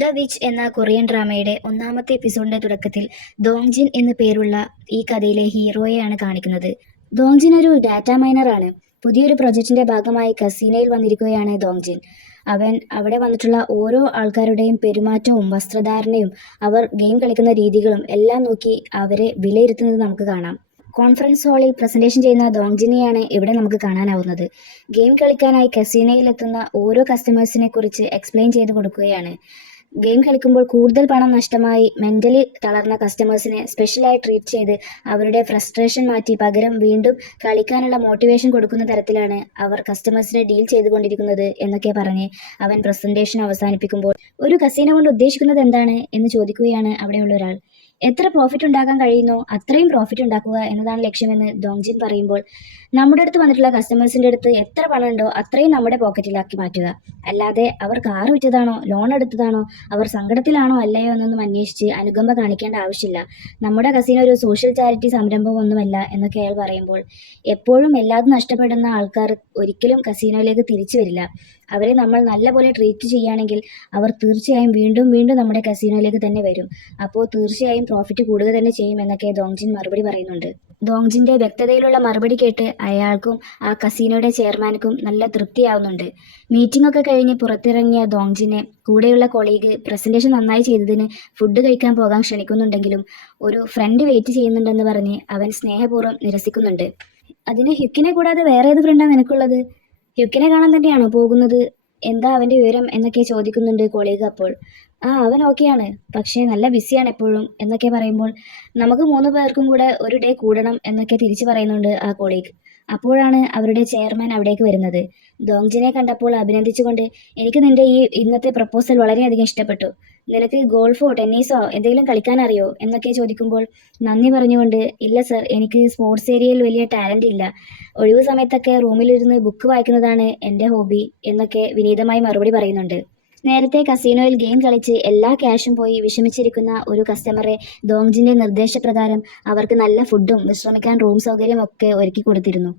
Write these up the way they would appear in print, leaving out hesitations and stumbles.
The which എന്ന Korean ഡ്രാമയുടെ ഒന്നാമത്തെ എപ്പിസോഡിന്റെ തുടക്കത്തിൽ ദോങ്ജിൻ എന്നു പേരുള്ള ഈ കഥയിലെ ഹീറോയെയാണ് കാണിക്കുന്നത്. ദോങ്ജിൻ ഒരു ഡാറ്റ മൈനർ ആണ്. പുതിയൊരു പ്രൊജക്ടിന്റെ ഭാഗമായി കസീനയിൽ വന്നിരിക്കുകയാണ് ദോങ്ജിൻ. അവൻ അവിടെ വന്നിട്ടുള്ള ഓരോ ആൾക്കാരുടെയും പെരുമാറ്റവും വസ്ത്രധാരണയും അവർ ഗെയിം കളിക്കുന്ന രീതികളും എല്ലാം നോക്കി അവരെ വിലയിരുത്തുന്നത് നമുക്ക് കാണാം. കോൺഫറൻസ് ഹാളിൽ പ്രസന്റേഷൻ ചെയ്യുന്ന ദോങ്ജിനെയാണ് ഇവിടെ നമുക്ക് കാണാനാവുന്നത്. ഗെയിം കളിക്കാനായി കസീനയിലെത്തുന്ന ഓരോ കസ്റ്റമേഴ്സിനെ കുറിച്ച് എക്സ്പ്ലെയിൻ ചെയ്ത് കൊടുക്കുകയാണ്. ഗെയിം കളിക്കുമ്പോൾ കൂടുതൽ പണം നഷ്ടമായി മെന്റലി തളർന്ന കസ്റ്റമേഴ്സിനെ സ്പെഷ്യലായി ട്രീറ്റ് ചെയ്ത് അവരുടെ ഫ്രസ്ട്രേഷൻ മാറ്റി പകരം വീണ്ടും കളിക്കാനുള്ള മോട്ടിവേഷൻ കൊടുക്കുന്ന തരത്തിലാണ് അവർ കസ്റ്റമേഴ്സിനെ ഡീൽ ചെയ്തുകൊണ്ടിരിക്കുന്നത് എന്നൊക്കെ പറഞ്ഞ് അവൻ പ്രസന്റേഷൻ അവസാനിപ്പിക്കുമ്പോൾ, ഒരു കസീനോ കൊണ്ട് ഉദ്ദേശിക്കുന്നത് എന്താണ് എന്ന് ചോദിക്കുകയാണ് അവിടെയുള്ള ഒരാൾ. എത്ര പ്രോഫിറ്റ് ഉണ്ടാക്കാൻ കഴിയുന്നോ അത്രയും പ്രോഫിറ്റ് ഉണ്ടാക്കുക എന്നതാണ് ലക്ഷ്യമെന്ന് ദോങ്ജിൻ പറയുമ്പോൾ, നമ്മുടെ അടുത്ത് വന്നിട്ടുള്ള കസ്റ്റമേഴ്സിന്റെ അടുത്ത് എത്ര പണം ഉണ്ടോ അത്രയും നമ്മുടെ പോക്കറ്റിലാക്കി മാറ്റുക. അല്ലാതെ അവർ കാർ വിറ്റതാണോ ലോൺ എടുത്തതാണോ അവർ സങ്കടത്തിലാണോ അല്ലയോ എന്നൊന്നും അന്വേഷിച്ച് അനുകമ്പ കാണിക്കേണ്ട ആവശ്യമില്ല. നമ്മുടെ കസീനോ ഒരു സോഷ്യൽ ചാരിറ്റി സംരംഭമൊന്നുമല്ല എന്നൊക്കെ അയാൾ പറയുമ്പോൾ, എപ്പോഴും എല്ലാതും നഷ്ടപ്പെടുന്ന ആൾക്കാർ ഒരിക്കലും കസീനോയിലേക്ക് തിരിച്ചു വരില്ല. അവരെ നമ്മൾ നല്ലപോലെ ട്രീറ്റ് ചെയ്യുകയാണെങ്കിൽ അവർ തീർച്ചയായും വീണ്ടും വീണ്ടും നമ്മുടെ കസീനോയിലേക്ക് തന്നെ വരും. അപ്പോൾ തീർച്ചയായും പ്രോഫിറ്റ് കൂടുക തന്നെ ചെയ്യും എന്നൊക്കെ ദോങ്ജിൻ മറുപടി പറയുന്നുണ്ട്. ദോങ്ജിന്റെ വ്യക്തതയിലുള്ള മറുപടി കേട്ട് അയാൾക്കും ആ കസീനോയുടെ ചെയർമാൻക്കും നല്ല തൃപ്തിയാവുന്നുണ്ട്. മീറ്റിംഗ് ഒക്കെ കഴിഞ്ഞ് പുറത്തിറങ്ങിയ ദോങ്ജിനെ കൂടെയുള്ള കൊളീഗ് പ്രസന്റേഷൻ നന്നായി ചെയ്തതിന് ഫുഡ് കഴിക്കാൻ പോകാൻ ക്ഷണിക്കുന്നുണ്ടെങ്കിലും ഒരു ഫ്രണ്ട് വെയിറ്റ് ചെയ്യുന്നുണ്ടെന്ന് പറഞ്ഞ് അവൻ സ്നേഹപൂർവ്വം നിരസിക്കുന്നുണ്ട്. അതിന് ഹ്യുക്കിനെ കൂടാതെ വേറെ ഏത് ഫ്രണ്ടാണ് നിനക്കുള്ളത്? ഹ്യുക്കിനെ കാണാൻ തന്നെയാണോ പോകുന്നത്? എന്താ അവന്റെ വിവരം എന്നൊക്കെ ചോദിക്കുന്നുണ്ട് കൊളീഗ്. അപ്പോൾ അവൻ ഓക്കെയാണ്, പക്ഷേ നല്ല ബിസിയാണ് എപ്പോഴും എന്നൊക്കെ പറയുമ്പോൾ, നമുക്ക് 3 പേർക്കും കൂടെ ഒരു ഡേ കൂടണം എന്നൊക്കെ തിരിച്ചു പറയുന്നുണ്ട് ആ കൊളീഗ്. അപ്പോഴാണ് അവരുടെ ചെയർമാൻ അവിടേക്ക് വരുന്നത്. ദോങ്ജിനെ കണ്ടപ്പോൾ അഭിനന്ദിച്ചുകൊണ്ട്, എനിക്ക് നിന്റെ ഈ ഇന്നത്തെ പ്രപ്പോസൽ വളരെയധികം ഇഷ്ടപ്പെട്ടു. നിനക്ക് ഗോൾഫോ ടെന്നീസോ എന്തെങ്കിലും കളിക്കാൻ അറിയോ എന്നൊക്കെ ചോദിക്കുമ്പോൾ നന്ദി പറഞ്ഞുകൊണ്ട്, ഇല്ല സർ, എനിക്ക് സ്പോർട്സ് ഏരിയയിൽ വലിയ ടാലന്റ് ഇല്ല. ഒഴിവു സമയത്തൊക്കെ റൂമിലിരുന്ന് ബുക്ക് വായിക്കുന്നതാണ് എൻ്റെ ഹോബി എന്നൊക്കെ വിനീതമായി മറുപടി പറയുന്നുണ്ട്. നേരത്തെ കസീനോയിൽ ഗെയിം കളിച്ച് എല്ലാ ക്യാഷും പോയി വിഷമിച്ചിരിക്കുന്ന ഒരു കസ്റ്റമറെ ദോങ്ജിന്റെ നിർദ്ദേശപ്രകാരം അവർക്ക് നല്ല ഫുഡും വിശ്രമിക്കാൻ റൂം സൗകര്യം ഒക്കെ ഒരുക്കി കൊടുത്തിരുന്നു.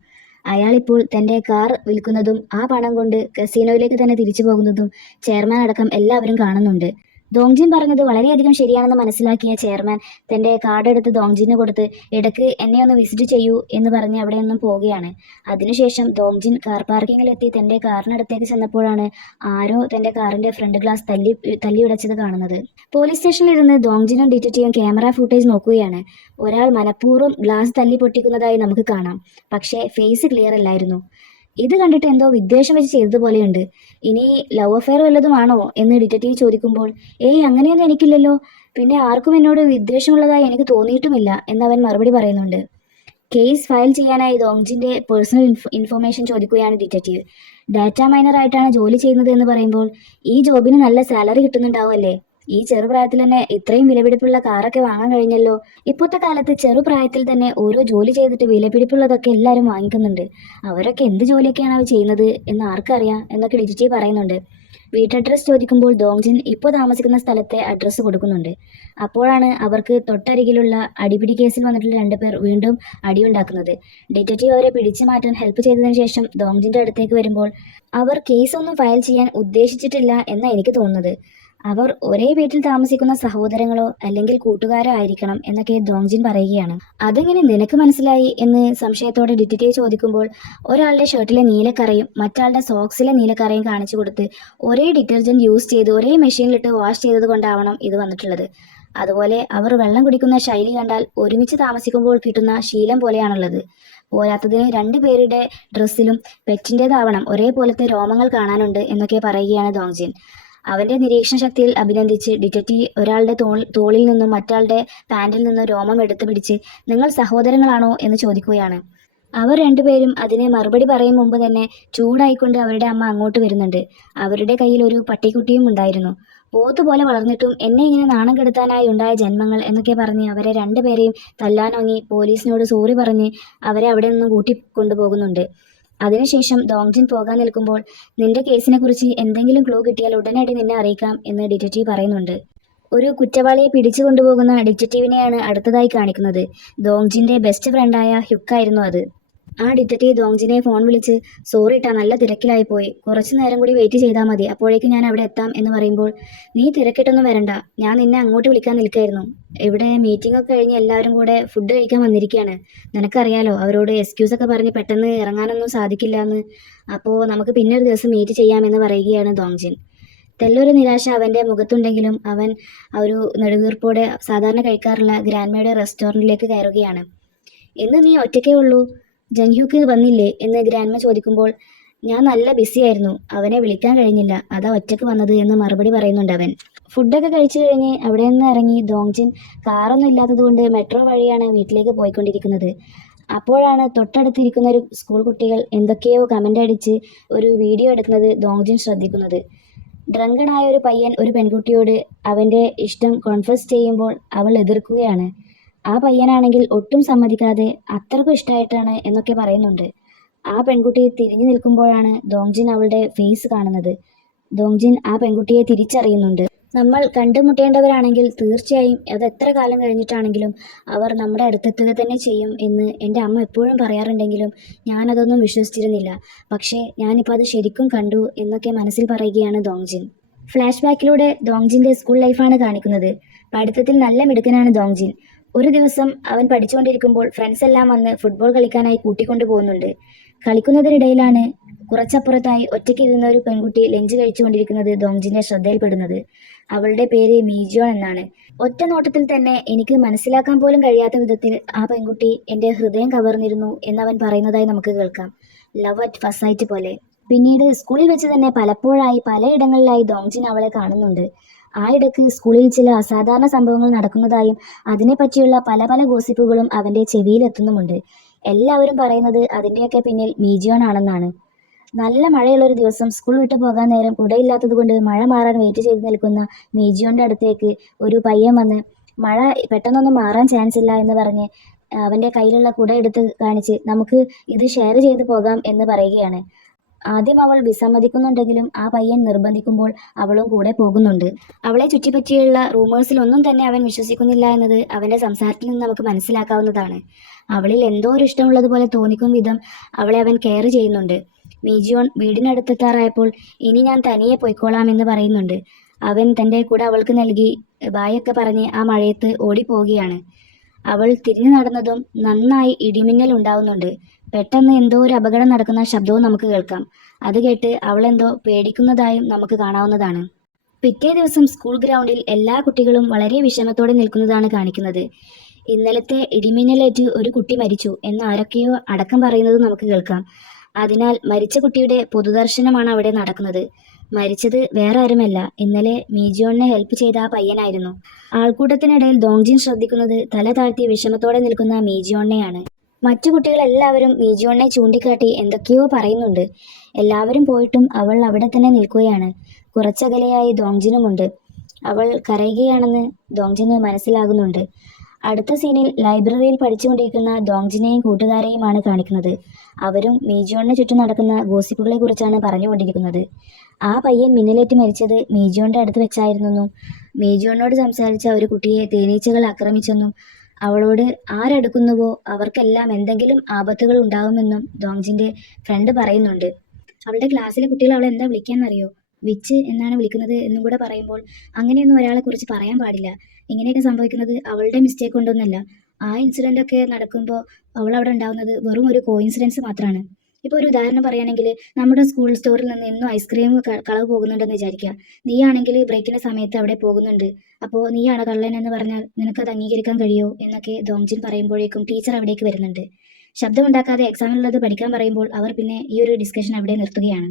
അയാളിപ്പോൾ തന്റെ കാർ വിൽക്കുന്നതും ആ പണം കൊണ്ട് കസീനോയിലേക്ക് തന്നെ തിരിച്ചു പോകുന്നതും ചെയർമാൻ അടക്കം എല്ലാവരും കാണുന്നുണ്ട്. ദോങ്ജിൻ പറഞ്ഞത് വളരെയധികം ശരിയാണെന്ന് മനസ്സിലാക്കിയ ചെയർമാൻ തന്റെ കാർഡ് എടുത്ത് ദോങ്ജിന് കൊടുത്ത്, ഇടയ്ക്ക് എന്നെ ഒന്ന് വിസിറ്റ് ചെയ്യൂ എന്ന് പറഞ്ഞ് അവിടെ നിന്നും പോവുകയാണ്. അതിനുശേഷം ദോങ്ജിൻ കാർ പാർക്കിങ്ങിലെത്തി തന്റെ കാറിനടുത്തേക്ക് ചെന്നപ്പോഴാണ് ആരോ തന്റെ കാറിന്റെ ഫ്രണ്ട് ഗ്ലാസ് തല്ലിയുടച്ചത് കാണുന്നത്. പോലീസ് സ്റ്റേഷനിലിരുന്ന് ദോങ്ജിനും ഡിറ്റക്റ്റീവും ക്യാമറ ഫുട്ടേജ് നോക്കുകയാണ്. ഒരാൾ മനഃപൂർവ്വം ഗ്ലാസ് തല്ലി പൊട്ടിക്കുന്നതായി നമുക്ക് കാണാം. പക്ഷേ ഫേസ് ക്ലിയർ അല്ലായിരുന്നു. ഇത് കണ്ടിട്ട് എന്തോ വിദ്വേഷം വെച്ച് ചെയ്തതുപോലെയുണ്ട്. ഇനി ലവ് അഫെയർ വല്ലതുമാണോ എന്ന് ഡിറ്റക്റ്റീവ് ചോദിക്കുമ്പോൾ, അങ്ങനെയൊന്നും എനിക്കില്ലല്ലോ, പിന്നെ ആർക്കും എന്നോട് വിദ്വേഷമുള്ളതായി എനിക്ക് തോന്നിയിട്ടുമില്ല എന്നവൻ മറുപടി പറയുന്നുണ്ട്. കേസ് ഫയൽ ചെയ്യാനായി ദോങ്ജിന്റെ പേഴ്സണൽ ഇൻഫർമേഷൻ ചോദിക്കുകയാണ് ഡിറ്റക്റ്റീവ്. ഡാറ്റ മൈനർ ആയിട്ടാണ് ജോലി ചെയ്യുന്നത് എന്ന് പറയുമ്പോൾ, ഈ ജോബിന് നല്ല സാലറി കിട്ടുന്നുണ്ടാവുമല്ലേ? ഈ ചെറുപ്രായത്തിൽ തന്നെ ഇത്രയും വിലപിടിപ്പുള്ള കാറൊക്കെ വാങ്ങാൻ കഴിഞ്ഞല്ലോ. ഇപ്പോഴത്തെ കാലത്ത് ചെറുപ്രായത്തിൽ തന്നെ ഓരോ ജോലി ചെയ്തിട്ട് വിലപിടിപ്പുള്ളതൊക്കെ എല്ലാവരും വാങ്ങിക്കുന്നുണ്ട്. അവരൊക്കെ എന്ത് ജോലിയൊക്കെയാണ് അവർ ചെയ്യുന്നത് എന്ന് ആർക്കറിയാം എന്നൊക്കെ ഡിറ്റക്റ്റീവ് പറയുന്നുണ്ട്. വീട്ടഡ്രസ് ചോദിക്കുമ്പോൾ ദോങ്ജിൻ ഇപ്പോൾ താമസിക്കുന്ന സ്ഥലത്തെ അഡ്രസ്സ് കൊടുക്കുന്നുണ്ട്. അപ്പോഴാണ് അവർക്ക് തൊട്ടരികിലുള്ള അടിപിടി കേസിൽ വന്നിട്ടുള്ള 2 പേർ വീണ്ടും അടിയുണ്ടാക്കുന്നത്. ഡിറ്റക്റ്റീവ് അവരെ പിടിച്ചു മാറ്റാൻ ഹെൽപ്പ് ചെയ്തതിനു ശേഷം ദോങ്ജിന്റെ അടുത്തേക്ക് വരുമ്പോൾ, അവർ കേസൊന്നും ഫയൽ ചെയ്യാൻ ഉദ്ദേശിച്ചിട്ടില്ല എന്നാണ് എനിക്ക് തോന്നുന്നത്. അവർ ഒരേ വീട്ടിൽ താമസിക്കുന്ന സഹോദരങ്ങളോ അല്ലെങ്കിൽ കൂട്ടുകാരോ ആയിരിക്കണം എന്നൊക്കെ ദോങ്ജിൻ പറയുകയാണ്. അതെങ്ങനെ നിനക്ക് മനസ്സിലായി എന്ന് സംശയത്തോടെ ഡിറ്റക്റ്റീവ് ചോദിക്കുമ്പോൾ, ഒരാളുടെ ഷർട്ടിലെ നീലക്കറയും മറ്റാളുടെ സോക്സിലെ നീലക്കറയും കാണിച്ചു കൊടുത്ത്, ഒരേ ഡിറ്റർജന്റ് യൂസ് ചെയ്ത് ഒരേ മെഷീനിലിട്ട് വാഷ് ചെയ്തത് കൊണ്ടാവണം ഇത് വന്നിട്ടുള്ളത്. അതുപോലെ അവർ വെള്ളം കുടിക്കുന്ന ശൈലി കണ്ടാൽ ഒരുമിച്ച് താമസിക്കുമ്പോൾ കിട്ടുന്ന ശീലം പോലെയാണുള്ളത്. പോരാത്തതിന് 2 പേരുടെ ഡ്രസ്സിലും പെറ്റിൻ്റെതാവണം ഒരേപോലത്തെ രോമങ്ങൾ കാണാനുണ്ട് എന്നൊക്കെ പറയുകയാണ് ദോങ്ജിൻ. അവന്റെ നിരീക്ഷണ ശക്തിയിൽ അഭിനന്ദിച്ച് ഡിറ്റക്റ്റീവ് ഒരാളുടെ തോളിൽ നിന്നും മറ്റാളുടെ പാൻറിൽ നിന്നും രോമം എടുത്തു പിടിച്ച്, നിങ്ങൾ സഹോദരങ്ങളാണോ എന്ന് ചോദിക്കുകയാണ്. അവർ 2 പേരും അതിനെ മറുപടി പറയും മുമ്പ് തന്നെ ചൂടായിക്കൊണ്ട് അവരുടെ അമ്മ അങ്ങോട്ട് വരുന്നുണ്ട്. അവരുടെ കയ്യിൽ ഒരു പട്ടിക്കുട്ടിയും ഉണ്ടായിരുന്നു. പോത്തുപോലെ വളർന്നിട്ടും എന്നെ ഇങ്ങനെ നാണം കെടുത്താനായി ഉണ്ടായ ജന്മങ്ങൾ എന്നൊക്കെ പറഞ്ഞ് അവരെ 2 പേരെയും തല്ലാനോങ്ങി പോലീസിനോട് സോറി പറഞ്ഞ് അവരെ അവിടെ നിന്നും കൂട്ടിക്കൊണ്ടുപോകുന്നുണ്ട്. അതിനുശേഷം ദോങ്ജിൻ പോകാൻ നിൽക്കുമ്പോൾ, നിന്റെ കേസിനെ കുറിച്ച് എന്തെങ്കിലും ക്ലൂ കിട്ടിയാൽ ഉടനടി നിന്നെ അറിയിക്കാം എന്ന് ഡിറ്റക്റ്റീവ് പറയുന്നുണ്ട്. ഒരു കുറ്റവാളിയെ പിടിച്ചു കൊണ്ടുപോകുന്ന ഡിറ്റക്റ്റീവിനെയാണ് അടുത്തതായി കാണിക്കുന്നത്. ദോങ്ജിന്റെ ബെസ്റ്റ് ഫ്രണ്ടായ ഹ്യുക്കായിരുന്നു അത്. ആ ഡിറ്റക്റ്റീവ് ദോങ്ജിനെ ഫോൺ വിളിച്ച് സോറി ട്ടാ, നല്ല തിരക്കിലായി പോയി, കുറച്ചു നേരം കൂടി വെയിറ്റ് ചെയ്താൽ മതി, അപ്പോഴേക്കും ഞാൻ അവിടെ എത്താം എന്ന് പറയുമ്പോൾ നീ തിരക്കിട്ടൊന്നും വരണ്ട, ഞാൻ നിന്നെ അങ്ങോട്ട് വിളിക്കാൻ നിൽക്കായിരുന്നു. ഇവിടെ മീറ്റിംഗ് ഒക്കെ കഴിഞ്ഞ് എല്ലാവരും കൂടെ ഫുഡ് കഴിക്കാൻ വന്നിരിക്കുകയാണ്. നിനക്കറിയാലോ അവരോട് എക്സ്ക്യൂസ് ഒക്കെ പറഞ്ഞ് പെട്ടെന്ന് ഇറങ്ങാനൊന്നും സാധിക്കില്ല എന്ന്. അപ്പോൾ നമുക്ക് പിന്നെ ഒരു ദിവസം മീറ്റ് ചെയ്യാമെന്ന് പറയുകയാണ് ദോങ്ജിൻ. തെല്ലൊരു നിരാശ അവൻ്റെ മുഖത്തുണ്ടെങ്കിലും അവൻ ഒരു നെടുവീർപ്പോടെ സാധാരണ കഴിക്കാറുള്ള ഗ്രാൻഡ്മയുടെ റെസ്റ്റോറൻറ്റിലേക്ക് കയറുകയാണ്. ഇന്ന് നീ ഒറ്റയ്ക്കേ ഉള്ളൂ, ജങ്ഹ്യൂക്ക് വന്നില്ലേ എന്ന് ഗ്രാൻഡ്മ ചോദിക്കുമ്പോൾ ഞാൻ നല്ല ബിസിയായിരുന്നു, അവനെ വിളിക്കാൻ കഴിഞ്ഞില്ല, അതാ ഒറ്റയ്ക്ക് വന്നത് എന്ന് മറുപടി പറയുന്നുണ്ട് അവൻ. ഫുഡൊക്കെ കഴിച്ചു കഴിഞ്ഞ് അവിടെ നിന്ന് ഇറങ്ങി ദോങ്ജിൻ കാറൊന്നും ഇല്ലാത്തതുകൊണ്ട് മെട്രോ വഴിയാണ് വീട്ടിലേക്ക് പോയിക്കൊണ്ടിരിക്കുന്നത്. അപ്പോഴാണ് തൊട്ടടുത്തിരിക്കുന്ന ഒരു സ്കൂൾ കുട്ടികൾ എന്തൊക്കെയോ കമൻ്റ് അടിച്ച് ഒരു വീഡിയോ എടുക്കുന്നത് ദോങ്ജിൻ ശ്രദ്ധിക്കുന്നത്. ഡ്രങ്കണായ ഒരു പയ്യൻ ഒരു പെൺകുട്ടിയോട് അവൻ്റെ ഇഷ്ടം കോൺഫസ് ചെയ്യുമ്പോൾ അവൾ എതിർക്കുകയാണ്. ആ പയ്യനാണെങ്കിൽ ഒട്ടും സമ്മതിക്കാതെ അത്രക്കും ഇഷ്ടമായിട്ടാണ് എന്നൊക്കെ പറയുന്നുണ്ട്. ആ പെൺകുട്ടി തിരിഞ്ഞു നിൽക്കുമ്പോഴാണ് ദോങ്ജിൻ അവളുടെ ഫേസ് കാണുന്നത്. ദോങ്ജിൻ ആ പെൺകുട്ടിയെ തിരിച്ചറിയുന്നുണ്ട്. നമ്മൾ കണ്ടുമുട്ടേണ്ടവരാണെങ്കിൽ തീർച്ചയായും അത് എത്ര കാലം കഴിഞ്ഞിട്ടാണെങ്കിലും അവർ നമ്മുടെ അടുത്തെത്തുക തന്നെ ചെയ്യും എന്ന് എൻ്റെ അമ്മ എപ്പോഴും പറയാറുണ്ടെങ്കിലും ഞാനതൊന്നും വിശ്വസിച്ചിരുന്നില്ല. പക്ഷേ ഞാനിപ്പോൾ അത് ശരിക്കും കണ്ടു എന്നൊക്കെ മനസ്സിൽ പറയുകയാണ് ദോങ്ജിൻ. ഫ്ലാഷ് ബാക്കിലൂടെ ദോങ്ജിൻ്റെ സ്കൂൾ ലൈഫാണ് കാണിക്കുന്നത്. പഠിത്തത്തിൽ നല്ല മിടുക്കനാണ് ദോങ്ജിൻ. ഒരു ദിവസം അവൻ പഠിച്ചുകൊണ്ടിരിക്കുമ്പോൾ ഫ്രണ്ട്സ് എല്ലാം വന്ന് ഫുട്ബോൾ കളിക്കാനായി കൂട്ടിക്കൊണ്ടു പോകുന്നുണ്ട്. കളിക്കുന്നതിനിടയിലാണ് കുറച്ചപ്പുറത്തായി ഒറ്റയ്ക്കിരുന്ന ഒരു പെൺകുട്ടി ലഞ്ച് കഴിച്ചുകൊണ്ടിരിക്കുന്നത് ദോങ്ജിൻ്റെ ശ്രദ്ധയിൽപ്പെടുന്നത്. അവളുടെ പേര് മീജിയോൺ എന്നാണ്. ഒറ്റ നോട്ടത്തിൽ തന്നെ എനിക്ക് മനസ്സിലാക്കാൻ പോലും കഴിയാത്ത വിധത്തിൽ ആ പെൺകുട്ടി എൻ്റെ ഹൃദയം കവർന്നിരുന്നു എന്നവൻ പറയുന്നതായി നമുക്ക് കേൾക്കാം. ലവ് അറ്റ് ഫസ്റ്റ് സൈറ്റ് പോലെ. പിന്നീട് സ്കൂളിൽ വെച്ച് തന്നെ പലപ്പോഴായി പലയിടങ്ങളിലായി ദോങ്ജിൻ അവളെ കാണുന്നുണ്ട്. ആ ഇടയ്ക്ക് സ്കൂളിൽ ചില അസാധാരണ സംഭവങ്ങൾ നടക്കുന്നതായും അതിനെപ്പറ്റിയുള്ള പല പല ഗോസിപ്പുകളും അവൻ്റെ ചെവിയിലെത്തുന്നുമുണ്ട്. എല്ലാവരും പറയുന്നത് അതിൻ്റെയൊക്കെ പിന്നിൽ മീജിയോൺ ആണെന്നാണ്. നല്ല മഴയുള്ളൊരു ദിവസം സ്കൂൾ വിട്ടു പോകാൻ നേരം കുടയില്ലാത്തത് കൊണ്ട് മഴ മാറാൻ വെയിറ്റ് ചെയ്ത് നിൽക്കുന്ന മീജിയോൻ്റെ അടുത്തേക്ക് ഒരു പയ്യൻ വന്ന് മഴ പെട്ടെന്നൊന്നും മാറാൻ ചാൻസ് ഇല്ല എന്ന് പറഞ്ഞ് അവൻ്റെ കയ്യിലുള്ള കുട എടുത്ത് കാണിച്ച് നമുക്ക് ഇത് ഷെയർ ചെയ്ത് പോകാം എന്ന് പറയുകയാണ്. ആദ്യം അവൾ വിസമ്മതിക്കുന്നുണ്ടെങ്കിലും ആ പയ്യൻ നിർബന്ധിക്കുമ്പോൾ അവളും കൂടെ പോകുന്നുണ്ട്. അവളെ ചുറ്റിപ്പറ്റിയുള്ള റൂമേഴ്സിലൊന്നും തന്നെ അവൻ വിശ്വസിക്കുന്നില്ല എന്നത് അവൻ്റെ സംസാരത്തിൽ നിന്ന് നമുക്ക് മനസ്സിലാക്കാവുന്നതാണ്. അവളിൽ എന്തോ ഒരു ഇഷ്ടമുള്ളതുപോലെ തോന്നിക്കും വിധം അവളെ അവൻ കെയർ ചെയ്യുന്നുണ്ട്. മീജിയോൺ വീടിനടുത്തെത്താറായപ്പോൾ ഇനി ഞാൻ തനിയെ പോയിക്കോളാം എന്ന് പറയുന്നുണ്ട്. അവൻ തൻ്റെ കൂടെ അവൾക്ക് നൽകി ബായൊക്കെ പറഞ്ഞ് ആ മഴയത്ത് ഓടിപ്പോവുകയാണ്. അവൾ തിരിഞ്ഞു നടന്നതും നന്നായി ഇടിമിന്നൽ ഉണ്ടാവുന്നുണ്ട്. പെട്ടെന്ന് എന്തോ ഒരു അപകടം നടക്കുന്ന ശബ്ദവും നമുക്ക് കേൾക്കാം. അത് കേട്ട് അവളെന്തോ പേടിക്കുന്നതായും നമുക്ക് കാണാവുന്നതാണ്. പിറ്റേ ദിവസം സ്കൂൾ ഗ്രൗണ്ടിൽ എല്ലാ കുട്ടികളും വളരെ വിഷമത്തോടെ നിൽക്കുന്നതാണ് കാണിക്കുന്നത്. ഇന്നലത്തെ ഇടിമിന്നലേറ്റ് ഒരു കുട്ടി മരിച്ചു എന്ന് ആരൊക്കെയോ അടക്കം പറയുന്നത് നമുക്ക് കേൾക്കാം. അതിനാൽ മരിച്ച കുട്ടിയുടെ പൊതുദർശനമാണ് അവിടെ നടക്കുന്നത്. മരിച്ചത് വേറെ ആരുമല്ല, ഇന്നലെ മീജിയോണിനെ ഹെൽപ്പ് ചെയ്ത ആ പയ്യനായിരുന്നു. ആൾക്കൂട്ടത്തിനിടയിൽ ദോങ്ജിൻ ശ്രദ്ധിക്കുന്നത് തല താഴ്ത്തി വിഷമത്തോടെ നിൽക്കുന്ന മീജിയോണിനെയാണ്. മറ്റു കുട്ടികളെല്ലാവരും മീജിയോണിനെ ചൂണ്ടിക്കാട്ടി എന്തൊക്കെയോ പറയുന്നുണ്ട്. എല്ലാവരും പോയിട്ടും അവൾ അവിടെ തന്നെ നിൽക്കുകയാണ്. കുറച്ചകലെയായി ദോങ്ജിനുമുണ്ട്. അവൾ കരയുകയാണെന്ന് ദോങ്ജിന് മനസ്സിലാകുന്നുണ്ട്. അടുത്ത സീനിൽ ലൈബ്രറിയിൽ പഠിച്ചുകൊണ്ടിരിക്കുന്ന ദോങ്ജിനെയും കൂട്ടുകാരെയുമാണ് കാണിക്കുന്നത്. അവരും മീജിയോണിന് ചുറ്റും നടക്കുന്ന ഗോസിപ്പുകളെ കുറിച്ചാണ് പറഞ്ഞുകൊണ്ടിരിക്കുന്നത്. ആ പയ്യൻ മിന്നലേറ്റ് മരിച്ചത് മീജിയോണിൻ്റെ അടുത്ത് വെച്ചായിരുന്നെന്നും മീജിയോണിനോട് സംസാരിച്ച ഒരു കുട്ടിയെ തേനീച്ചകൾ ആക്രമിച്ചെന്നും അവളോട് ആരടുക്കുന്നുവോ അവർക്കെല്ലാം എന്തെങ്കിലും ആപത്തുകൾ ഉണ്ടാകുമെന്നും ദോങ്ജിൻ്റെ ഫ്രണ്ട് പറയുന്നുണ്ട്. അവളുടെ ക്ലാസ്സിലെ കുട്ടികൾ അവളെ എന്താ വിളിക്കാന്നറിയോ? വിച്ച് എന്നാണ് വിളിക്കുന്നത് എന്നും കൂടെ പറയുമ്പോൾ അങ്ങനെയൊന്നും ഒരാളെ കുറിച്ച് പറയാൻ പാടില്ല. ഇങ്ങനെയൊക്കെ സംഭവിക്കുന്നത് അവളുടെ മിസ്റ്റേക്ക് കൊണ്ടൊന്നല്ല. ആ ഇൻസിഡൻ്റ് ഒക്കെ നടക്കുമ്പോൾ അവൾ അവിടെ ഉണ്ടാകുന്നത് വെറും ഒരു കോയിൻസിഡൻസ് മാത്രമാണ്. ഇപ്പോൾ ഒരു ഉദാഹരണം പറയുകയാണെങ്കിൽ നമ്മുടെ സ്കൂൾ സ്റ്റോറിൽ നിന്ന് എന്നും ഐസ്ക്രീം കളവ് പോകുന്നുണ്ടെന്ന് വിചാരിക്കുക. നീയാണെങ്കിൽ ബ്രേക്കിൻ്റെ സമയത്ത് അവിടെ പോകുന്നുണ്ട്. അപ്പോൾ നീയാണ് കള്ളൻ എന്ന് പറഞ്ഞാൽ നിനക്കത് അംഗീകരിക്കാൻ കഴിയുമോ എന്നൊക്കെ ദോങ്ജിൻ പറയുമ്പോഴേക്കും ടീച്ചർ അവിടേക്ക് വരുന്നുണ്ട്. ശബ്ദമുണ്ടാക്കാതെ എക്സാമിനുള്ളത് പഠിക്കാൻ പറയുമ്പോൾ അവർ പിന്നെ ഈ ഒരു ഡിസ്കഷൻ അവിടെ നിർത്തുകയാണ്.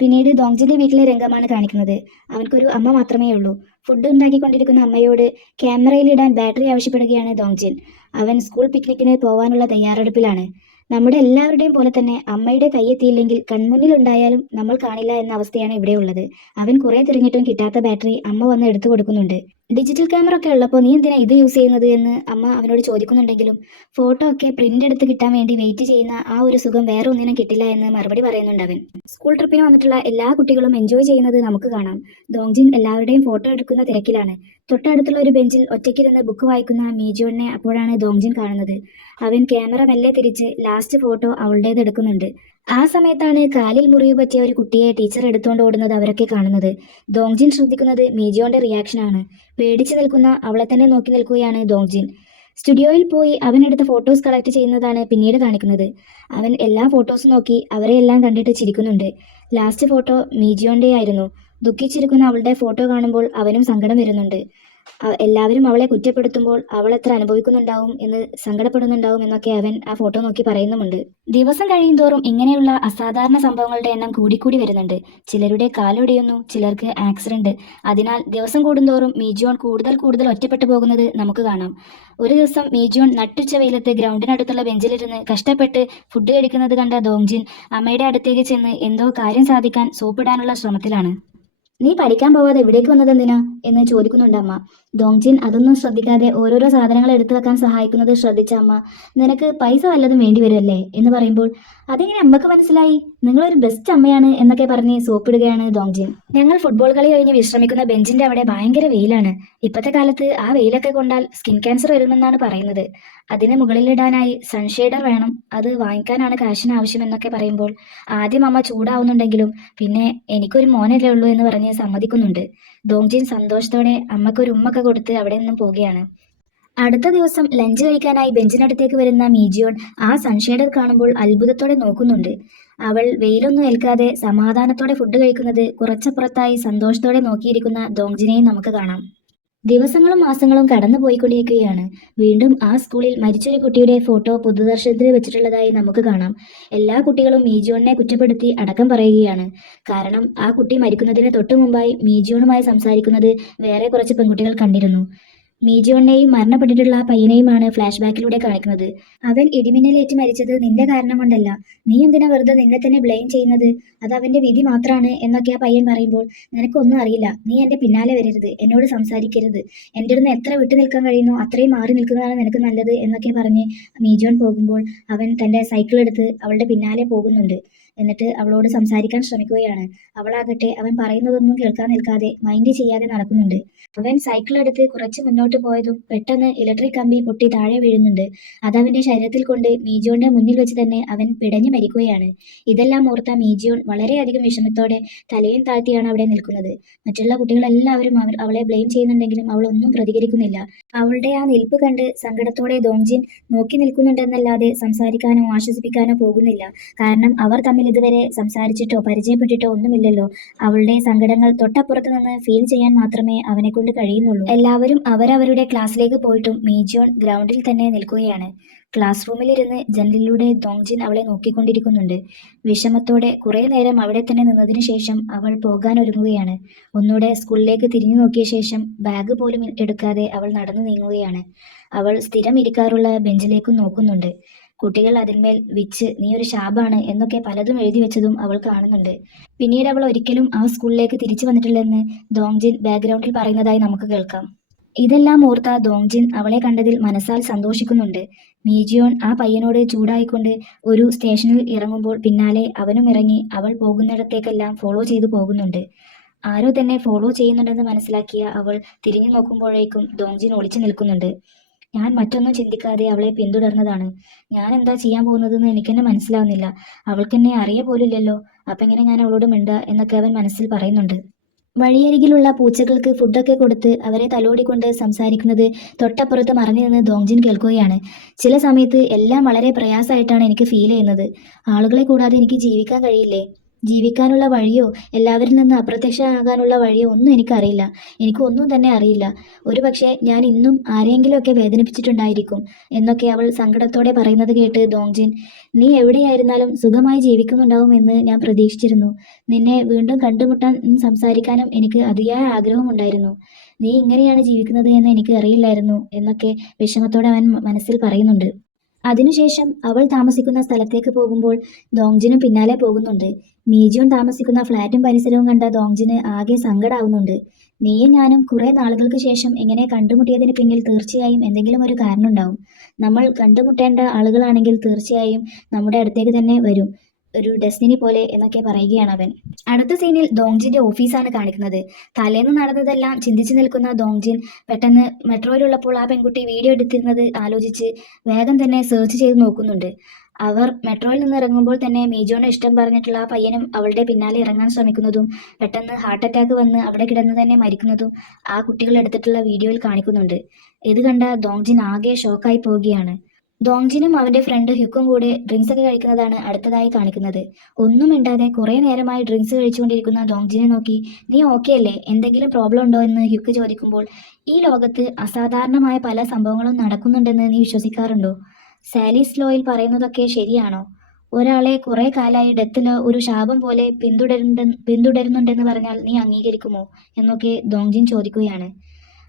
പിന്നീട് ദോങ്ജിൻ്റെ വീട്ടിലെ രംഗമാണ് കാണിക്കുന്നത്. അവൻക്കൊരു അമ്മ മാത്രമേ ഉള്ളൂ. ഫുഡ് ഉണ്ടാക്കിക്കൊണ്ടിരിക്കുന്ന അമ്മയോട് ക്യാമറയിലിടാൻ ബാറ്ററി ആവശ്യപ്പെടുകയാണ് ദോങ്ജിൻ. അവൻ സ്കൂൾ പിക്നിക്കിന് പോകാനുള്ള തയ്യാറെടുപ്പിലാണ്. നമ്മുടെ എല്ലാവരുടെയും പോലെ തന്നെ അമ്മയുടെ കയ്യെത്തിയില്ലെങ്കിൽ കൺമുന്നിൽ ഉണ്ടായാലും നമ്മൾ കാണില്ല എന്ന അവസ്ഥയാണ് ഇവിടെ ഉള്ളത്. അവൻ കുറേ തിരഞ്ഞിട്ടും കിട്ടാത്ത ബാറ്ററി അമ്മ വന്ന് എടുത്തു കൊടുക്കുന്നുണ്ട്. ഡിജിറ്റൽ ക്യാമറ ഒക്കെ ഉള്ളപ്പോൾ നീ എന്തിനാ ഇത് യൂസ് ചെയ്യുന്നത് എന്ന് അമ്മ അവനോട് ചോദിക്കുന്നുണ്ടെങ്കിലും ഫോട്ടോ ഒക്കെ പ്രിന്റ് എടുത്ത് കിട്ടാൻ വേണ്ടി വെയിറ്റ് ചെയ്യുന്ന ആ ഒരു സുഖം വേറെ ഒന്നിനും കിട്ടില്ല എന്ന് മറുപടി പറയുന്നുണ്ട് അവൻ. സ്കൂൾ ട്രിപ്പിന് വന്നിട്ടുള്ള എല്ലാ കുട്ടികളും എൻജോയ് ചെയ്യുന്നത് നമുക്ക് കാണാം. ദോങ്ജിൻ എല്ലാവരുടെയും ഫോട്ടോ എടുക്കുന്ന തിരക്കിലാണ്. തൊട്ടടുത്തുള്ള ഒരു ബെഞ്ചിൽ ഒറ്റയ്ക്കിരുന്ന് ബുക്ക് വായിക്കുന്ന മീജോണിനെ അപ്പോഴാണ് ദോങ്ജിൻ കാണുന്നത്. അവൻ ക്യാമറ മെല്ലെ തിരിച്ച് ലാസ്റ്റ് ഫോട്ടോ അവളുടേത് എടുക്കുന്നുണ്ട്. ആ സമയത്താണ് കാലിൽ മുറിവ് പറ്റിയ ഒരു കുട്ടിയെ ടീച്ചർ എടുത്തുകൊണ്ട് ഓടുന്നത് അവരൊക്കെ കാണുന്നത്. ദോങ്ജിൻ ശ്രദ്ധിക്കുന്നത് മീജിയോന്റെ റിയാക്ഷനാണ്. പേടിച്ചു നിൽക്കുന്ന അവളെ തന്നെ നോക്കി നിൽക്കുകയാണ് ദോങ്ജിൻ. സ്റ്റുഡിയോയിൽ പോയി അവൻ എടുത്ത ഫോട്ടോസ് കളക്ട് ചെയ്യുന്നതാണ് പിന്നീട് കാണിക്കുന്നത്. അവൻ എല്ലാ ഫോട്ടോസും നോക്കി അവരെയെല്ലാം കണ്ടിട്ട് ചിരിക്കുന്നുണ്ട്. ലാസ്റ്റ് ഫോട്ടോ മീജിയോന്റെ ആയിരുന്നു. ദുഃഖിച്ചിരിക്കുന്ന അവളുടെ ഫോട്ടോ കാണുമ്പോൾ അവനും സങ്കടം വരുന്നുണ്ട്. എല്ലാവരും അവളെ കുറ്റപ്പെടുത്തുമ്പോൾ അവൾ എത്ര അനുഭവിക്കുന്നുണ്ടാവും എന്ന് സങ്കടപ്പെടുന്നുണ്ടാവും എന്നൊക്കെ അവൻ ആ ഫോട്ടോ നോക്കി പറയുന്നുമുണ്ട്. ദിവസം കഴിയുന്തോറും ഇങ്ങനെയുള്ള അസാധാരണ സംഭവങ്ങളുടെ എണ്ണം കൂടിക്കൂടി വരുന്നുണ്ട്. ചിലരുടെ കാലൊടിയുന്നു, ചിലർക്ക് ആക്സിഡന്റ്. അതിനാൽ ദിവസം കൂടുന്തോറും മീജിയോൺ കൂടുതൽ കൂടുതൽ ഒറ്റപ്പെട്ടു പോകുന്നത് നമുക്ക് കാണാം. ഒരു ദിവസം മീജിയോൺ നട്ടുച്ച വെയിലത്ത് ഗ്രൗണ്ടിനടുത്തുള്ള ബെഞ്ചിലിരുന്ന് കഷ്ടപ്പെട്ട് ഫുഡ് കഴിക്കുന്നത് കണ്ട ദോങ്ജിൻ അമ്മയുടെ അടുത്തേക്ക് ചെന്ന് എന്തോ കാര്യം സാധിക്കാൻ സോപ്പിടാനുള്ള ശ്രമത്തിലാണ്. നീ പഠിക്കാൻ പോവാതെ എവിടേക്ക് വന്നതെന്തിനാ എന്ന് ചോദിക്കുന്നുണ്ട് അമ്മ. ദോങ്ജിൻ അതൊന്നും ശ്രദ്ധിക്കാതെ ഓരോരോ സാധനങ്ങൾ എടുത്തു വെക്കാൻ സഹായിക്കുന്നത് ശ്രദ്ധിച്ച അമ്മ, നിനക്ക് പൈസ വല്ലതും വേണ്ടി വരുമല്ലേ എന്ന് പറയുമ്പോൾ, അതെങ്ങനെ അമ്മക്ക് മനസ്സിലായി? നിങ്ങളൊരു ബെസ്റ്റ് അമ്മയാണ് എന്നൊക്കെ പറഞ്ഞ് സോപ്പിടുകയാണ് ദോങ്ജിൻ. ഞങ്ങൾ ഫുട്ബോൾ കളി കഴിഞ്ഞ് വിശ്രമിക്കുന്ന ബെഞ്ചിന്റെ അവിടെ ഭയങ്കര വെയിലാണ്. ഇപ്പോഴത്തെ കാലത്ത് ആ വെയിലൊക്കെ കൊണ്ടാൽ സ്കിൻ ക്യാൻസർ വരുമെന്നാണ് പറയുന്നത്. അതിന് മുകളിലിടാനായി സൺഷെയ്ഡർ വേണം, അത് വാങ്ങിക്കാനാണ് കാശിന് ആവശ്യമെന്നൊക്കെ പറയുമ്പോൾ ആദ്യം അമ്മ ചൂടാവുന്നുണ്ടെങ്കിലും പിന്നെ എനിക്കൊരു മോനല്ലേ ഉള്ളൂ എന്ന് പറഞ്ഞ് സമ്മതിക്കുന്നുണ്ട്. ദോങ്ജിൻ സന്തോഷത്തോടെ അമ്മക്കൊരു ഉമ്മൊക്കെ കൊടുത്ത് അവിടെ നിന്നും പോവുകയാണ്. അടുത്ത ദിവസം ലഞ്ച് കഴിക്കാനായി ബെഞ്ചിനടുത്തേക്ക് വരുന്ന മീജിയോൺ ആ സൺഷെയ്ഡർ കാണുമ്പോൾ അത്ഭുതത്തോടെ നോക്കുന്നുണ്ട്. അവൾ വെയിലൊന്നും ഏൽക്കാതെ സമാധാനത്തോടെ ഫുഡ് കഴിക്കുന്നത് കുറച്ചപ്പുറത്തായി സന്തോഷത്തോടെ നോക്കിയിരിക്കുന്ന ദോങ്ജിനെയും നമുക്ക് കാണാം. ദിവസങ്ങളും മാസങ്ങളും കടന്നു പോയിക്കൊണ്ടിരിക്കുകയാണ്. വീണ്ടും ആ സ്കൂളിൽ മരിച്ചൊരു കുട്ടിയുടെ ഫോട്ടോ പൊതുദർശനത്തിൽ വെച്ചിട്ടുള്ളതായി നമുക്ക് കാണാം. എല്ലാ കുട്ടികളും മീജിയോണിനെ കുറ്റപ്പെടുത്തി അടക്കം പറയുകയാണ്. കാരണം ആ കുട്ടി മരിക്കുന്നതിന് തൊട്ടു മുമ്പായി മീജിയോണുമായി സംസാരിക്കുന്നത് വേറെ കുറച്ച് പെൺകുട്ടികൾ കണ്ടിരുന്നു. മീജിയോണിനെയും മരണപ്പെട്ടിട്ടുള്ള ആ പയ്യനെയുമാണ് ഫ്ലാഷ് ബാക്കിലൂടെ കാണിക്കുന്നത്. അവൻ ഇടിമിന്നലേറ്റ് മരിച്ചത് നിന്റെ കാരണം കൊണ്ടല്ല, നീ എന്തിനാ വെറുതെ നിന്നെ തന്നെ ബ്ലെയിം ചെയ്യുന്നത്, അത് അവന്റെ വിധി മാത്രമാണ് എന്നൊക്കെ ആ പയ്യൻ പറയുമ്പോൾ, നിനക്കൊന്നും അറിയില്ല, നീ എന്റെ പിന്നാലെ വരരുത്, എന്നോട് സംസാരിക്കരുത്, എൻ്റെ അടുത്ത് എത്ര വിട്ടു നിൽക്കാൻ കഴിയുന്നോ അത്രയും മാറി നിൽക്കുന്നതാണ് നിനക്ക് നല്ലത് എന്നൊക്കെ പറഞ്ഞ് മീജിയോൺ പോകുമ്പോൾ അവൻ തന്റെ സൈക്കിൾ എടുത്ത് അവളുടെ പിന്നാലെ പോകുന്നുണ്ട്. എന്നിട്ട് അവളോട് സംസാരിക്കാൻ ശ്രമിക്കുകയാണ്. അവളാകട്ടെ അവൻ പറയുന്നതൊന്നും കേൾക്കാൻ നിൽക്കാതെ മൈൻഡ് ചെയ്യാതെ നടക്കുന്നുണ്ട്. അവൻ സൈക്കിൾ എടുത്ത് കുറച്ച് മുന്നോട്ട് പോയതും പെട്ടെന്ന് ഇലക്ട്രിക് കമ്പി പൊട്ടി താഴെ വീഴുന്നുണ്ട്. അതവന്റെ ശരീരത്തിൽ കൊണ്ട് മീജിയോന്റെ മുന്നിൽ വെച്ച് തന്നെ അവൻ പിടഞ്ഞു മരിക്കുകയാണ്. ഇതെല്ലാം ഓർത്ത മീജിയോൺ വളരെയധികം വിഷമത്തോടെ തലയും താഴ്ത്തിയാണ് അവിടെ നിൽക്കുന്നത്. മറ്റുള്ള കുട്ടികളെല്ലാവരും അവളെ ബ്ലെയിം ചെയ്യുന്നുണ്ടെങ്കിലും അവൾ ഒന്നും പ്രതികരിക്കുന്നില്ല. അവളുടെ ആ നിൽപ്പ് കണ്ട് സങ്കടത്തോടെ ദോങ്ജിൻ നോക്കി നിൽക്കുന്നുണ്ടെന്നല്ലാതെ സംസാരിക്കാനോ ആശ്വസിപ്പിക്കാനോ പോകുന്നില്ല. കാരണം അവർ തമ്മിൽ ഇതുവരെ സംസാരിച്ചിട്ടോ പരിചയപ്പെട്ടിട്ടോ ഒന്നുമില്ലല്ലോ. അവളുടെ സങ്കടങ്ങൾ തൊട്ടപ്പുറത്ത് നിന്ന് ഫീൽ ചെയ്യാൻ മാത്രമേ അവനെ കൊണ്ട് കഴിയുന്നുള്ളൂ. എല്ലാവരും അവരവരുടെ ക്ലാസ്സിലേക്ക് പോയിട്ടും മീജിയോൺ ഗ്രൗണ്ടിൽ തന്നെ നിൽക്കുകയാണ്. ക്ലാസ് റൂമിലിരുന്ന് ജനലിലൂടെ ദോങ്ജിൻ അവളെ നോക്കിക്കൊണ്ടിരിക്കുന്നുണ്ട്. വിഷമത്തോടെ കുറെ നേരം അവിടെ തന്നെ നിന്നതിനു ശേഷം അവൾ പോകാൻ ഒരുങ്ങുകയാണ്. ഒന്നുകൂടെ സ്കൂളിലേക്ക് തിരിഞ്ഞു നോക്കിയ ശേഷം ബാഗ് പോലും എടുക്കാതെ അവൾ നടന്നു നീങ്ങുകയാണ്. അവൾ സ്ഥിരം ഇരിക്കാറുള്ള ബെഞ്ചിലേക്കും നോക്കുന്നുണ്ട്. കുട്ടികൾ അതിന്മേൽ വിച്ച് നീ ഒരു ശാപാണ് എന്നൊക്കെ പലതും എഴുതി വെച്ചതും അവൾ കാണുന്നുണ്ട്. പിന്നീട് അവൾ ഒരിക്കലും ആ സ്കൂളിലേക്ക് തിരിച്ചു വന്നിട്ടില്ലെന്ന് ദോങ്ജിൻ ബാക്ക്ഗ്രൗണ്ടിൽ പറയുന്നതായി നമുക്ക് കേൾക്കാം. ഇതെല്ലാം ഓർത്ത ദോങ്ജിൻ അവളെ കണ്ടതിൽ മനസ്സാൽ സന്തോഷിക്കുന്നുണ്ട്. മീജിയോൺ ആ പയ്യനോട് ചൂടായിക്കൊണ്ട് ഒരു സ്റ്റേഷനിൽ ഇറങ്ങുമ്പോൾ പിന്നാലെ അവനും ഇറങ്ങി അവൾ പോകുന്നിടത്തേക്കെല്ലാം ഫോളോ ചെയ്തു പോകുന്നുണ്ട്. ആരോ തന്നെ ഫോളോ ചെയ്യുന്നുണ്ടെന്ന് മനസ്സിലാക്കിയ അവൾ തിരിഞ്ഞു നോക്കുമ്പോഴേക്കും ദോങ്ജിൻ ഒളിച്ചു നിൽക്കുന്നുണ്ട്. ഞാൻ മറ്റൊന്നും ചിന്തിക്കാതെ അവളെ പിന്തുടർന്നതാണ്. ഞാൻ എന്താ ചെയ്യാൻ പോകുന്നതെന്ന് എനിക്കെന്നെ മനസ്സിലാവുന്നില്ല. അവൾക്കെന്നെ അറിയ പോലില്ലല്ലോ, അപ്പം എങ്ങനെ ഞാൻ അവളോട് മിണ്ടുക എന്നൊക്കെ അവൻ മനസ്സിൽ പറയുന്നുണ്ട്. വഴിയരികിലുള്ള പൂച്ചകൾക്ക് ഫുഡൊക്കെ കൊടുത്ത് അവരെ തലോടിക്കൊണ്ട് സംസാരിക്കുന്നത് തൊട്ടപ്പുറത്ത് മറഞ്ഞു നിന്ന് ദോങ്ജിൻ കേൾക്കുകയാണ്. ചില സമയത്ത് എല്ലാം വളരെ പ്രയാസമായിട്ടാണ് എനിക്ക് ഫീൽ ചെയ്യുന്നത്. ആളുകളെ കൂടാതെ എനിക്ക് ജീവിക്കാൻ കഴിയില്ലേ? ജീവിക്കാനുള്ള വഴിയോ എല്ലാവരിൽ നിന്ന് അപ്രത്യക്ഷമാകാനുള്ള വഴിയോ ഒന്നും എനിക്കറിയില്ല. എനിക്ക് ഒന്നും തന്നെ അറിയില്ല. ഒരു പക്ഷേ ഞാൻ ഇന്നും ആരെങ്കിലുമൊക്കെ വേദനിപ്പിച്ചിട്ടുണ്ടായിരിക്കും എന്നൊക്കെ അവൾ സങ്കടത്തോടെ പറയുന്നത് കേട്ട് ദോങ്ജിൻ, നീ എവിടെയായിരുന്നാലും സുഖമായി ജീവിക്കുന്നുണ്ടാവും എന്ന് ഞാൻ പ്രതീക്ഷിച്ചിരുന്നു. നിന്നെ വീണ്ടും കണ്ടുമുട്ടാനും സംസാരിക്കാനും എനിക്ക് അതിയായ ആഗ്രഹമുണ്ടായിരുന്നു. നീ ഇങ്ങനെയാണ് ജീവിക്കുന്നത് എന്ന് എനിക്ക് അറിയില്ലായിരുന്നു എന്നൊക്കെ വിഷമത്തോടെ അവൻ മനസ്സിൽ പറയുന്നുണ്ട്. അതിനുശേഷം അവൾ താമസിക്കുന്ന സ്ഥലത്തേക്ക് പോകുമ്പോൾ ദോങ്ജിനും പിന്നാലെ പോകുന്നുണ്ട്. മീജിയോൺ താമസിക്കുന്ന ഫ്ലാറ്റും പരിസരവും കണ്ട ദോങ്ജിന് ആകെ സങ്കടാവുന്നുണ്ട്. നീയും ഞാനും കുറേ നാളുകൾക്ക് ശേഷം ഇങ്ങനെ കണ്ടുമുട്ടിയതിന് പിന്നിൽ തീർച്ചയായും എന്തെങ്കിലും ഒരു കാരണം ഉണ്ടാവും. നമ്മൾ കണ്ടുമുട്ടേണ്ട ആളുകളാണെങ്കിൽ തീർച്ചയായും നമ്മുടെ അടുത്തേക്ക് തന്നെ വരും. ഒരു ഡെസ്റ്റിനി പോലെ എന്നൊക്കെ പറയുകയാണ് അവൻ. അടുത്ത സീനിൽ ദോങ്ജിന്റെ ഓഫീസാണ് കാണിക്കുന്നത്. തലേന്ന് നടന്നതെല്ലാം ചിന്തിച്ചു നിൽക്കുന്ന ദോങ്ജിൻ പെട്ടെന്ന് മെട്രോയിലുള്ളപ്പോൾ ആ പെൺകുട്ടി വീഡിയോ എടുത്തിരുന്നത് ആലോചിച്ച് വേഗം തന്നെ സെർച്ച് ചെയ്ത് നോക്കുന്നുണ്ട്. അവർ മെട്രോയിൽ നിന്ന് ഇറങ്ങുമ്പോൾ തന്നെ മീജോന് ഇഷ്ടം പറഞ്ഞിട്ടുള്ള ആ പയ്യനും അവളുടെ പിന്നാലെ ഇറങ്ങാൻ ശ്രമിക്കുന്നതും പെട്ടെന്ന് ഹാർട്ട് അറ്റാക്ക് വന്ന് അവിടെ കിടന്ന് തന്നെ മരിക്കുന്നതും ആ കുട്ടികൾ എടുത്തിട്ടുള്ള വീഡിയോയിൽ കാണിക്കുന്നുണ്ട്. ഇത് കണ്ട ദോങ്ജിൻ ആകെ ഷോക്കായി പോവുകയാണ്. ദോങ്ജിനും അവന്റെ ഫ്രണ്ട് ഹ്യുക്കും കൂടെ ഡ്രിങ്ക്സ് ഒക്കെ കഴിക്കുന്നതാണ് അടുത്തതായി കാണിക്കുന്നത്. ഒന്നും മിണ്ടാതെ കുറേ നേരമായി ഡ്രിങ്ക്സ് കഴിച്ചുകൊണ്ടിരിക്കുന്ന ദോങ്ജിനെ നോക്കി നീ ഓക്കെ അല്ലേ, എന്തെങ്കിലും പ്രോബ്ലം ഉണ്ടോ എന്ന് ഹ്യുക്ക് ചോദിക്കുമ്പോൾ ഈ ലോകത്ത് അസാധാരണമായ പല സംഭവങ്ങളും നടക്കുന്നുണ്ടെന്ന് നീ വിശ്വസിക്കാറുണ്ടോ? സാലീസ് ലോയിൽ പറയുന്നതൊക്കെ ശരിയാണോ? ഒരാളെ കുറെ കാലമായി ഡെത്തിൽ ഒരു ശാപം പോലെ പിന്തുടരുന്നുണ്ടെന്ന് പറഞ്ഞാൽ നീ അംഗീകരിക്കുമോ എന്നൊക്കെ ദോങ്ജിൻ ചോദിക്കുകയാണ്.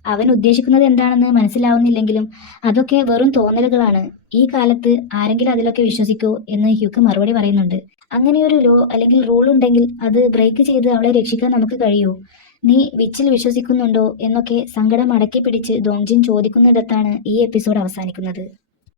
അവൻ ഉദ്ദേശിക്കുന്നത് എന്താണെന്ന് മനസ്സിലാവുന്നില്ലെങ്കിലും അതൊക്കെ വെറും തോന്നലുകളാണ്, ഈ കാലത്ത് ആരെങ്കിലും അതിലൊക്കെ വിശ്വസിക്കോ എന്ന് ഹ്യൂക്ക് മറുപടി പറയുന്നുണ്ട്. അങ്ങനെയൊരു ലോ അല്ലെങ്കിൽ റൂൾ ഉണ്ടെങ്കിൽ അത് ബ്രേക്ക് ചെയ്ത് അവളെ രക്ഷിക്കാൻ നമുക്ക് കഴിയുമോ? നീ വിച്ചിൽ വിശ്വസിക്കുന്നുണ്ടോ എന്നൊക്കെ സങ്കടം അടക്കി പിടിച്ച് ദോങ്ജിൻ ചോദിക്കുന്നിടത്താണ് ഈ എപ്പിസോഡ് അവസാനിക്കുന്നത്.